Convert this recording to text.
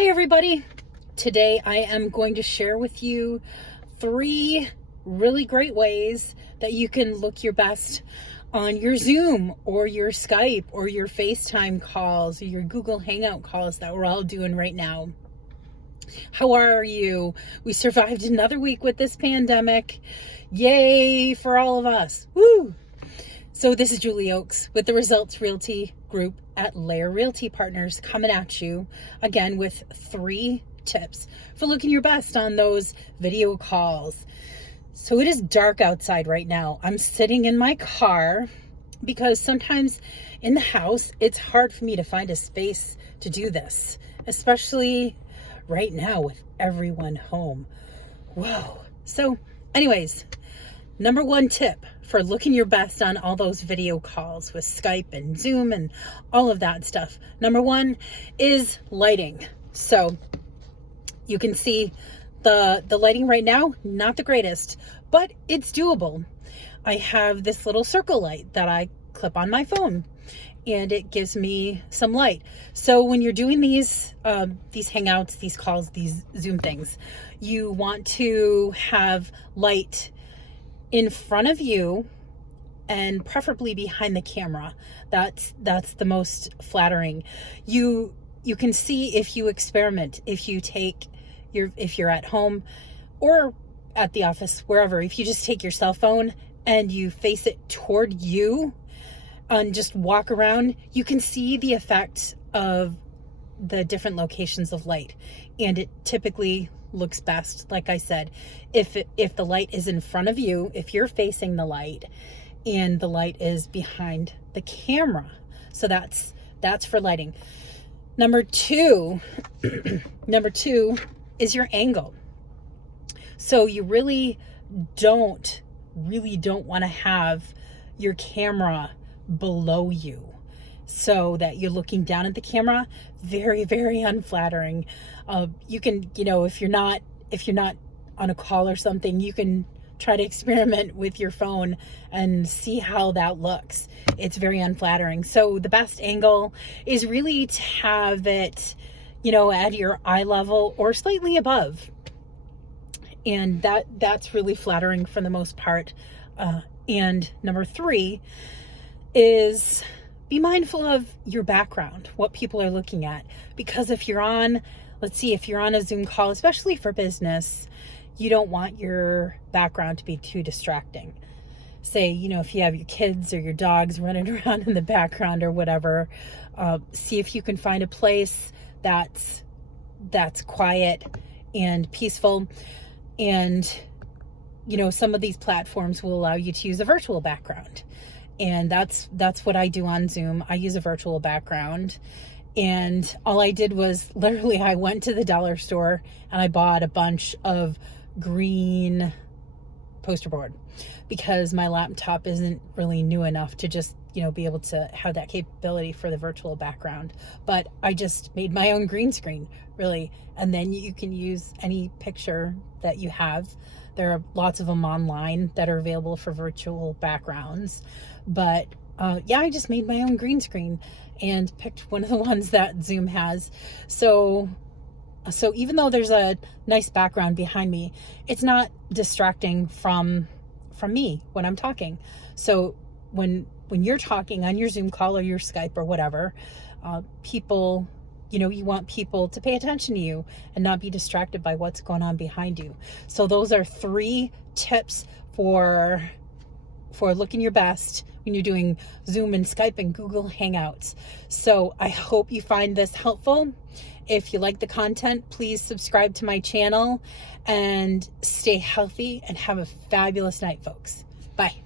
Hi everybody. Today I am going to share with you 3 really great ways that you can look your best on your Zoom or your Skype or your FaceTime calls or your Google Hangout calls that we're all doing right now. How are you? We survived another week with this pandemic. Yay for all of us. Woo! So this is Julie Oakes with the Results Realty Group at Layer Realty Partners, coming at you again with 3 tips for looking your best on those video calls. So it is dark outside right now. I'm sitting in my car because sometimes in the house it's hard for me to find a space to do this, especially right now with everyone home. Whoa. So anyways, number 1 tip for looking your best on all those video calls with Skype and Zoom and all of that stuff. Number 1 is lighting. So you can see the lighting right now, not the greatest, but it's doable. I have this little circle light that I clip on my phone and it gives me some light. So when you're doing these hangouts, these calls, these Zoom things, you want to have light in front of you and preferably behind the camera. That's the most flattering. You can see if you experiment, if you're at home or at the office, wherever, if you just take your cell phone and you face it toward you and just walk around, you can see the effect of the different locations of light, and it typically looks best, like I said, if the light is in front of you, if you're facing the light and the light is behind the camera. So that's for lighting. Number 2 is your angle. So you really don't want to have your camera below you so that you're looking down at the camera. Very, very unflattering. You can, if you're not on a call or something, you can try to experiment with your phone and see how that looks. It's very unflattering. So the best angle is really to have it, at your eye level or slightly above. And that's really flattering for the most part. And number 3 is be mindful of your background, what people are looking at. Because if you're on a Zoom call, especially for business, you don't want your background to be too distracting. Say, if you have your kids or your dogs running around in the background or whatever, see if you can find a place that's quiet and peaceful. And, some of these platforms will allow you to use a virtual background. And that's what I do on Zoom. I use a virtual background. And all I did was literally I went to the dollar store and I bought a bunch of green poster board because my laptop isn't really new enough to just, be able to have that capability for the virtual background. But I just made my own green screen, really. And then you can use any picture that you have. There are lots of them online that are available for virtual backgrounds. But I just made my own green screen and picked one of the ones that Zoom has. So even though there's a nice background behind me, it's not distracting from me when I'm talking. So when you're talking on your Zoom call or your Skype or whatever, people, you want people to pay attention to you and not be distracted by what's going on behind you. So those are 3 tips for looking your best when you're doing Zoom and Skype and Google Hangouts. So I hope you find this helpful. If you like the content, please subscribe to my channel and stay healthy and have a fabulous night, folks. Bye.